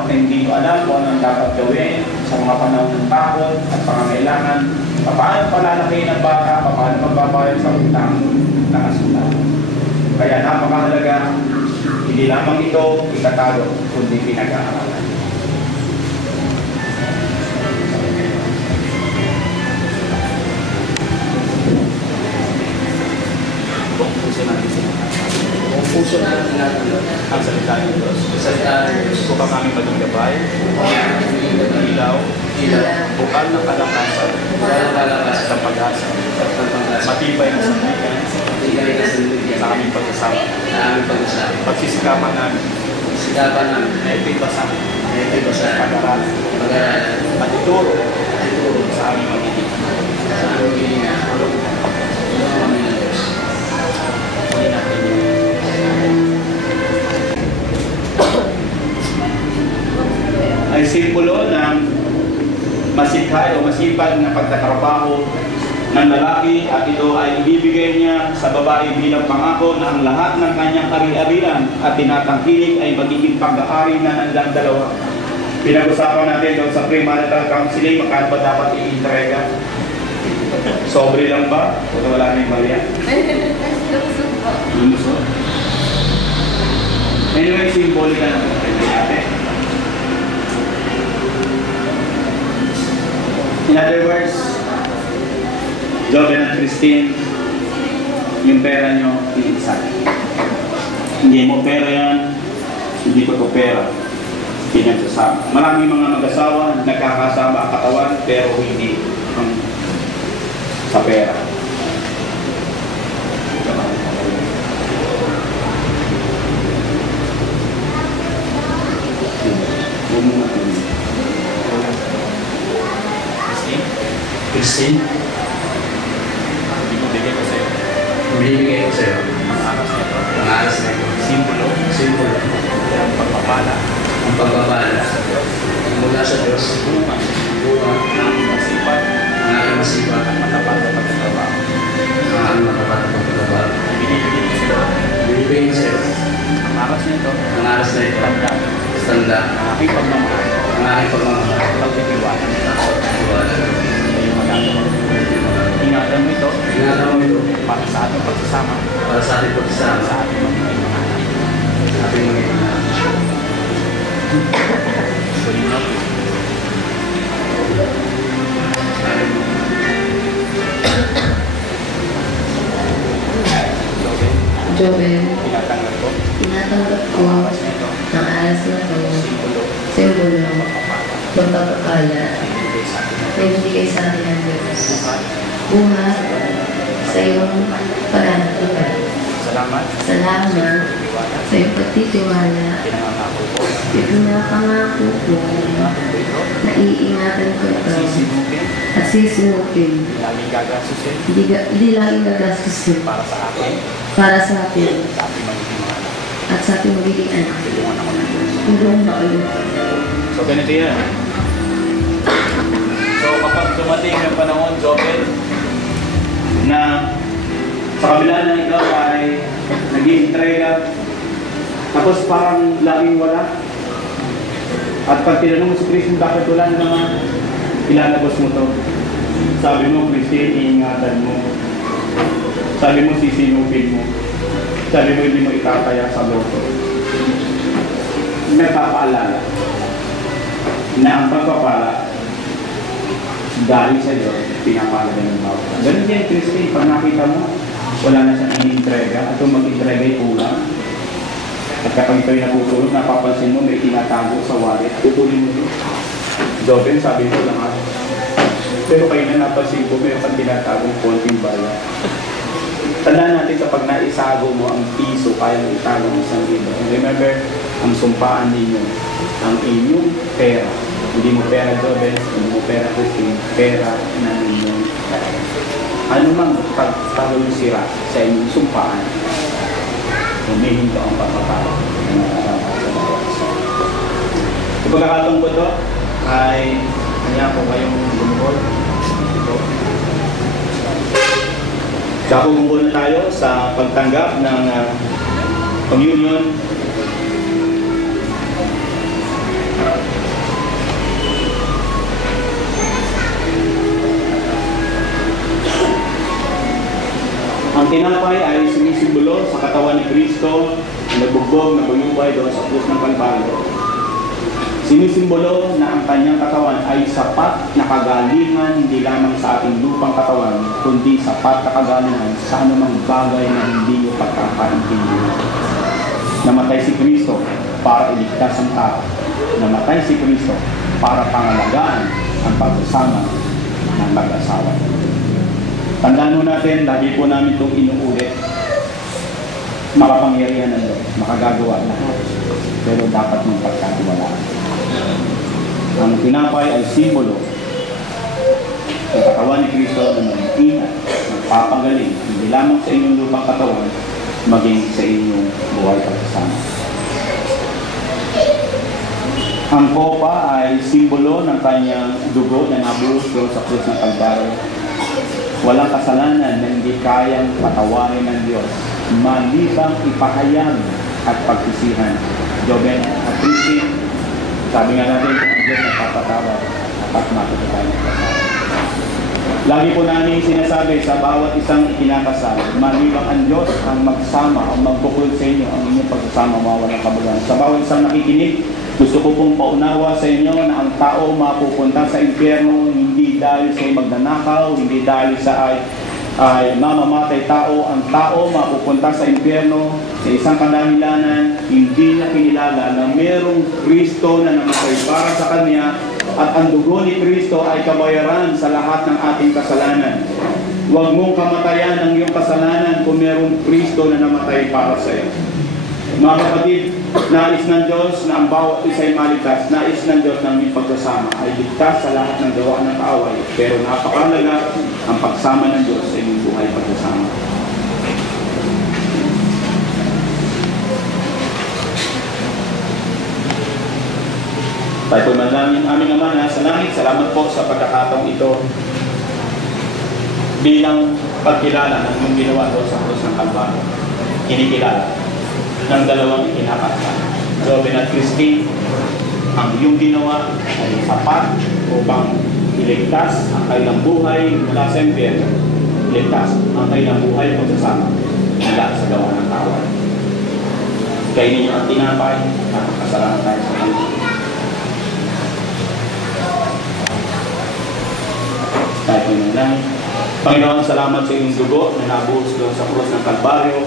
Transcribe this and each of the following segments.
Hindi ko alam kung anong dapat gawin sa mga panahon ng takot at pangangailangan, paano palalaki ng bata, paano magbabayad sa utang na kasulat. Kaya napakahalaga, hindi lamang ito ikatago, kundi pinag-aaralan. Buong puso natin sinatapos. Kung puso natin tinatanggap Ang salita ng Diyos. Upang aming maging gabay, ilaw, bukal ng kalakasan, sa pag-asa, matibay na sandigan, sa aming pag-asama, pagsisikapan namin, na ito'y basa, pag-aralan, at ituro sa aming magiging. Hindi natin ay simbolo ng masikhay o masipag na pagtatrabaho ng lalaki, at ito ay ibibigay niya sa babae bilang pangako na ang lahat ng kanyang ari-arian at tinatangkilik ay magiging pag-aari na ng dalawa. Pinag-usapan natin doon sa premarital counseling, magkano ba dapat i-entrega? Sobre lang ba? O wala na yung balian? Lumusot. Anyway, symbolic na natin. In other words, Joven at Christine, yung pera nyo, iisa. Hindi mo pera yan, hindi ko to pera. Pinagsasama. Maraming mga mag-asawa, nagkakasama ang katawan, pero hindi sa pera. Christine, Ibibigay ko sa'yo. bibigay ko sa'yo Ang aras nito. ang aras na ito. Simbolo. Simbolo Ang pagpapala. ang pagbabala mula sa Diyos. Bunga. Buwan Ang masipag. ang aking masipag At matapat na pagtatrabaho. ang aking matapat na pagkakabal. Ibibigay ko sa'yo. Bibigay ko sa'yo Ang aras nito. ang aras na ito. Tanda. Tanda Ang aking pagmamahal. ang aking pagmamahal. Pagtitiwala. Iwala. Yung magagawa. Ingatan mo ito Ingatan mo ito para sa ating pagsasama. para sa ating pagsasama Sa ating magiging mga anak. sa ating mga ina. Tuloy na po. Joven, Tinatanggap ko. tinatanggap ko Aras nito. ang aras na to, Simbolo. simbolo, Pagpapala. magpapakala, Ibibigay sa atin. na ibigay sa atin ng Diyos. Bukas. Buhat sa iyong pananagutan. Salamat. Salamat Iwala. sa iyong pagtitiwala. Pinangangako ko. Ipinapangako ko Ingatan ko ito. na iingatan ko ito Sisinugin. at sisinupin. Laging gagasusin. Hindi laging gagastusin Para sa akin. para sa atin Sa ating magiging mga anak. at sa ating magiging anak. Tulungan ako ng Diyos. Tulungan ba kayo? So, ganito yan. So, kapag dumating yung panahon, Joel, na sa kabila na ikaw ay nag-i-entrega, tapos parang laging wala. At pag tinanong mo si Christine, bakit wala naman, ilalabas mo to. Sabi mo, Christine, iingatan mo. Sabi mo, sisinupin mo. Sabi mo, hindi mo itataya sa loto. Nagpapaalala na ang pagpapala dahil sa Diyos, pinapalala ng bawat. Ganun din, Christine, pag nakita mo, wala na siyang i-entrega, at kung mag-entrega ay kulang. At kapag ito'y natutulog, napapansin mo, may tinatago sa wallet, kukunin mo ito. Joven, sabi ko lang ako. Pero kayo na napansin ko, may pag tinatagong konting bayan. Tandaan natin kapag naisago mo ang piso, kaya mo itago ng 1,000. Remember, ang sumpaan ninyo, ang inyong pera. Hindi mo pera, Joven, hindi mo pera, Christine, pera na inyong pera. Ano mang pagtalo yung sira sa inyong sumpaan, humihinto ang pagpapala. Yung pagkakataong ko ito ay kanya ko kayong gumugol. Gumugol na tayo sa pagtanggap ng communion. tinapay ay sumisimbolo sa katawan ni Kristo na nagbugbog, nagbayubay doon sa krus ng Kalbaryo. Sinisimbolo na ang kanyang katawan ay sapat na kagalingan hindi lamang sa ating lupang katawan, kundi sapat na kagalingan sa anumang bagay na hindi nyo pagkakaintindihan. Namatay si Kristo para iligtas ang tao. Namatay si Kristo para pangalagaan ang pagsasama ng mag-asawa. Tandaan mo natin, lagi po namin itong inuulit. Makapangyarihan ng Diyos, makagagawa lahat. Pero dapat mong pagkatiwalaan. Ang tinapay ay simbolo ng katawan ni Kristo na mag-ingat, magpapagaling, hindi lamang sa inyong lupang katawan, maging sa inyong buhay pagsasama. Ang kopa ay simbolo ng kanyang dugo na nabuhos doon sa krus ng Kalbaryo. Walang kasalanan na hindi kayang patawarin ng Diyos, malibang ipahayag at pagsisihan. Joben at Christy, sabi nga natin kung ang Diyos nagpapatawad, dapat matuto tayo magpasawad. Lagi po namin sinasabi sa bawat isang ikinakasal, malibang ang Diyos ang magsama o magbukod sa inyo ang inyong pagsasama mawawalang kabuluhan. Sa bawat isang nakikinig, gusto ko pong paunawa sa inyo na ang tao mapupunta sa impyerno hindi dahil sa magnanakaw, hindi dahil sa ay mamamatay tao. Ang tao mapupunta sa impyerno sa isang kadahilanan, hindi na kinilala na mayroong Kristo na namatay para sa Kanya at ang dugo ni Kristo ay kabayaran sa lahat ng ating kasalanan. Huwag mong kamatayan ang iyong kasalanan kung mayroong Kristo na namatay para sa iyo. Mga kapatid, nais ng Diyos na ang bawat isa ay maligtas. Nais ng Diyos na ang iyong pagsasama ay ligtas sa lahat ng gawa ng kaaway. Pero napakalaga ang pagsama ng Diyos sa inyong buhay pagsasama. Tayo po manalangin aming Ama na sa langit. Salamat po sa pagkakataong ito bilang pagkilala ng iyong ginawa doon sa krus ng Kalbaryo. Kinikilala ng dalawang ikinakasal. Joben at Christy, ang iyong ginawa ay sapat upang iligtas ang kailang buhay mula sa impyerno. Iligtas ang kailang buhay pagsasama mula sa gawa ng kaaway. Kainin niyo ang tinapay at kasalanan tayo sa Panginoon. Tayo po ng langit. Panginoon, salamat sa iyong dugo na nabuhos doon sa krus ng Kalbaryo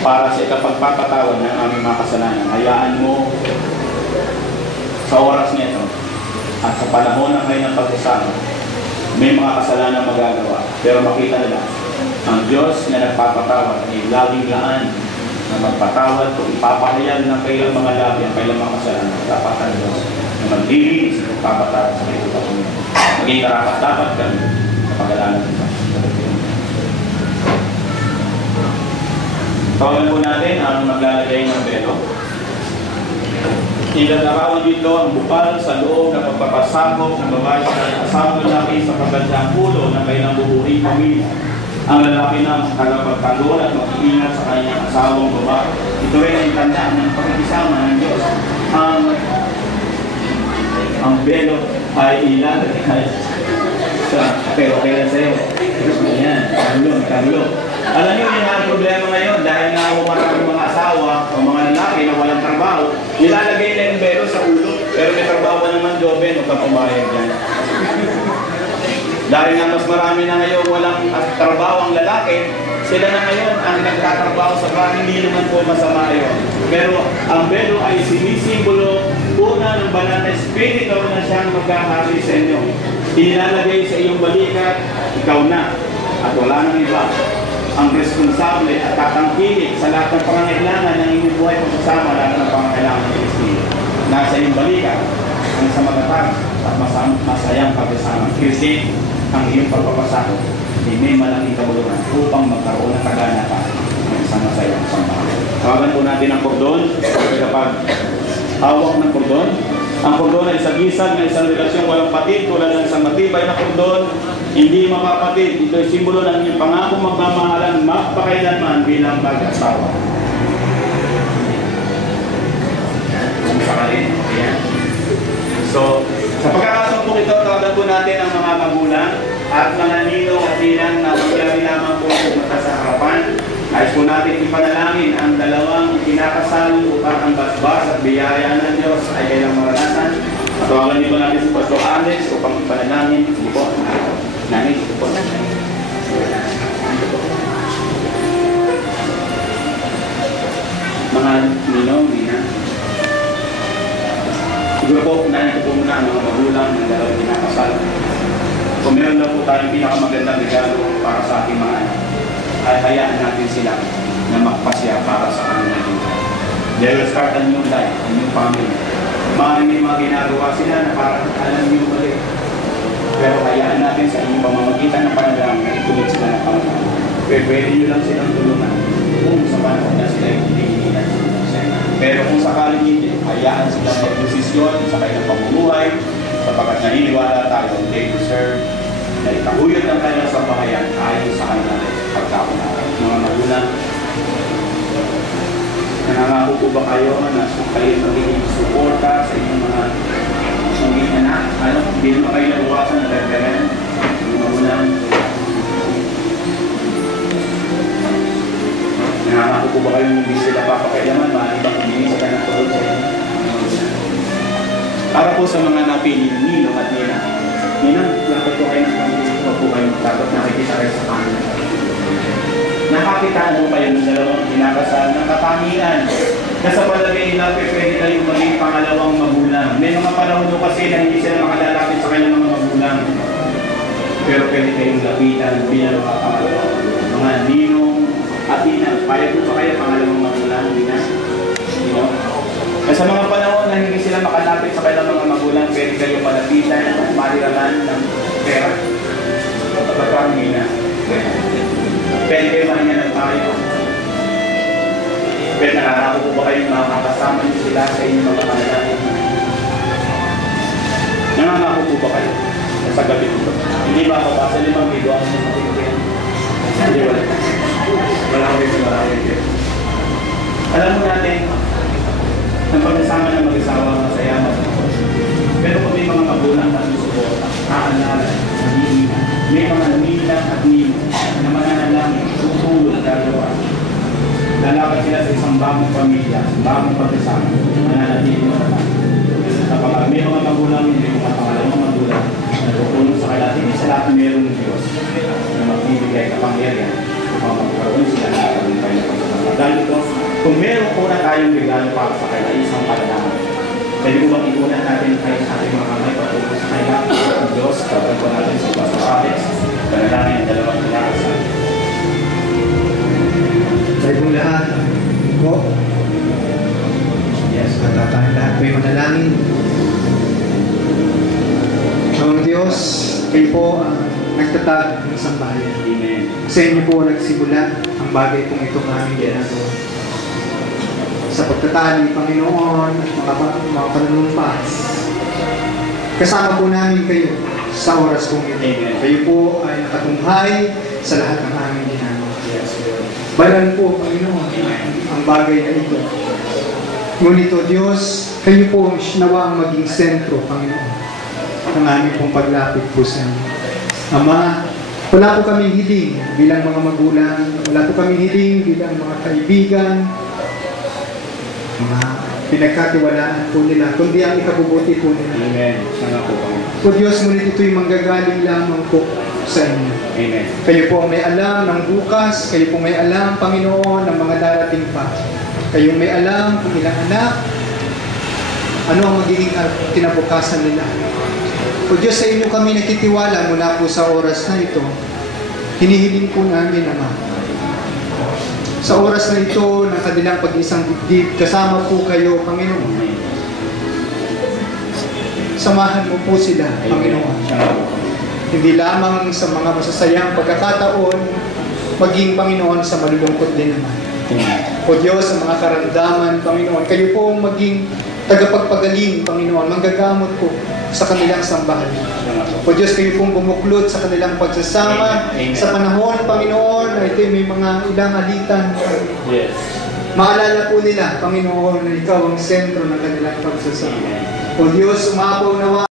para sa ikapagpapatawad ng aming mga kasalanan. Hayaan mo sa oras nito at sa panahon ng kanyang pagsasama, may mga kasalanan magagawa. Pero makita nila, ang Diyos na nagpapatawad ay laging laan na magpatawad kung ipapahayag ng kailang mga labi ang kailang mga kasalanan. Dapat ang Diyos na maglinis at magpapatawad sa kailang Panginoon. Maging karapat-dapat kami sa pag-alalan nito. Tawagan po natin ang maglalagay ng belo. Ilalarawan dito ang bukal sa loob ng pagpapasakop ng babae sa asawang lalaki sa pagbandaang ulo ng kailang buburing pamilya. Ang lalaki na makakapagtanggol at mag-iingat sa kanyang asawang babae. Ito rin ay tandaan ng pagkikisama ng Diyos. Ang belo ay ilalagay pero kailan sa'yo? Ayan, Carlo. Alam niyo yung mga problema ngayon dahil nga maraming mga asawa o mga lalaki na walang trabaho, nilalagay na yung belo sa ulo. Pero may trabaho ka naman, Joben, o kang pumayag dyan. Dahil nga mas marami na ngayon walang trabaho ang lalaki, sila na ngayon ang nagtatrabaho sa bahay, hindi naman po masama yun. Pero ang belo ay sinisimbolo una ng banal na espiritu na siyang maghahari sa inyo. Inilalagay sa iyong balikat, ikaw na, at wala nang iba. Ang responsable at tatangkilik sa lahat ng pangangailangan ng inyong buhay pagsasama, lahat ng pangangailangan ng Kristo. Nasa iyong balikat, ang sa matatag at masayang pagsasama. Kristo, ang iyong pagpapasako, may malaking kabuluhan upang magkaroon ng kaganapan ng isang masayang sambahan. Tawagan po natin ang kordon kapag hawak ng kordon. Ang kordon ay sagisag ng isang relasyon walang patid, tulad ng isang matibay na kordon, hindi mapapatid. Ito ay simbolo ng inyong pangako magmamahalan magpakailanman bilang mag-asawa. So, sa pagkakataon po ito, tawagan po natin ang mga magulang at mga ninong at ninang na magyari lamang po pumunta sa harap Ayos po natin ipanalangin ang dalawang kinakasal upang ang basbas at biyaya ng Diyos ay kailang maranasan. Patawagan din po natin si Pastor Alex upang ipanalangin. Sige po. Nanay, sige po. Mga ninong, nina. Siguro po, unahin ko po muna ang mga magulang ng dalawang kinakasal. Kung meron lang po tayong pinakamagandang regalo para sa ating mga anak, ay hayaan natin sila na magpasya para sa kanilang buhay. They will start a new life, a new family. Maaaring may mga ginagawa sila na parang alam niyo mali. Pero hayaan natin sa inyong pamamagitan ng panalangin na ituloy sila ng Panginoon. Pwede nyo lang silang tulungan kung sa panahon na sila yung hinihinginan. Pero kung sakaling hindi, hayaan silang mag-desisyon sa kanilang pamumuhay sapagkat naniniwala tayo, they deserve na itahuyot ng kanilang sambahayan ayon sa kanilang pagkakunahan. Mga magulang, nangangako po ba kayo na kayo magiging suporta sa inyong mga magiging anak? Hindi naman kayo nabuwasan ng reverend? Mga magulang, nangangako po ba kayo hindi sila papakailaman? Maaari ba kung hindi sila natulog sa inyo? Para po sa mga napili ninong at nina, lapit po kayo ng pamilya, huwag po kayo dapat nakikita kayo sa kanila. Nakakitaan po kayo ng dalawang kinakasal ng katangian na sa palagay nila pwede kayong maging pangalawang magulang. May mga panahon po kasi na hindi sila makalalapit sa kanilang mga magulang. Pero pwede kayong lapitan bilang mga pangalawang mga ninong at nina. Payag po ba kayo pangalawang magulang? Nina? Sa mga panahon na hindi sila makalapit sa kanilang mga magulang, pwede kayo malapitan at maliraman ng pera. Kapag nina. Pwede kayo mahinga ng tayo. Pwede nakakako po ba kayong makakasama niyo sila sa inyong mga panalangin? Nangangako po ba kayo sa gabi dito? Hindi ba ako sa 5 video ang matigil? Hindi, wala. Wala. Alam mo natin, ang pagsasama ng mag-asawa masaya matapos. Pero kung may mga magulang na susuporta, aalala, mag-iingat, may mga nila at nino na mananalangin, tutulog gagawa. Lalakad sila sa isang bagong pamilya, bagong pagsasama, mananatili mo naman. Kapag may mga magulang, hindi mga pangalawang magulang, na tutulong sa kanila, hindi sa lahat mayroong Diyos na magbibigay kapangyarihan upang magkaroon sila na tagumpay na pagsasama. Dahil ito, kung meron po na tayong regalo para sa kanila, isang panalangin. Pwede ko bang ikunan natin kayo sa ating mga kamay patungkol sa kanila? Ang Diyos, kapag po natin sa Pastor Alex, panalangin ang dalawang kinakasal. Sa ibong lahat, po, Yes. matatayang lahat may manalangin. Ang Diyos, kayo po ang nagtatag ng isang bayan. Amen. Sa inyo po nagsimula ang bagay pong itong aming ginagawa. Sa pagtatali, Panginoon, at mga panunumpas, kasama po namin kayo sa oras kong ito. Amen. Kayo po ay nakatunghay sa lahat ng aming ginagawa. Yes, Lord. Bayan po, Panginoon, ang bagay na ito. Ngunit o Diyos, kayo po ang nawa ang maging sentro, Panginoon, ng aming pong paglapit po sa inyo. Ama, wala po kaming hiling bilang mga magulang, wala po kaming hiling bilang mga kaibigan, mga pinagkatiwalaan po nila, kundi ang ikabubuti po nila. Amen. Sana po kami. O Diyos, ngunit ito'y manggagaling lamang po sa inyo. Amen. Kayo po ang may alam ng bukas, kayo po may alam, Panginoon, ng mga darating pa. Kayo may alam kung ilang anak, ano ang magiging kinabukasan nila. O Diyos, sa inyo kami nakitiwala mula po sa oras na ito. Hinihiling po namin, Ama. Sa oras na ito, ng kanilang pag-isang dibdib, kasama po kayo, Panginoon. Samahan mo po sila, Panginoon. Sana po kami. Hindi lamang sa mga masasayang pagkakataon, maging Panginoon sa malulungkot din naman. O Diyos, sa mga karamdaman, Panginoon, kayo po maging tagapagpagaling, Panginoon, manggagamot po sa kanilang sambahan. O Diyos, kayo pong bumuklod sa kanilang pagsasama. Amen. Sa panahon, Panginoon, na ito may mga ilang alitan. Yes. Maalala po nila, Panginoon, na ikaw ang sentro ng kanilang pagsasama. Amen. O Diyos, umapaw nawa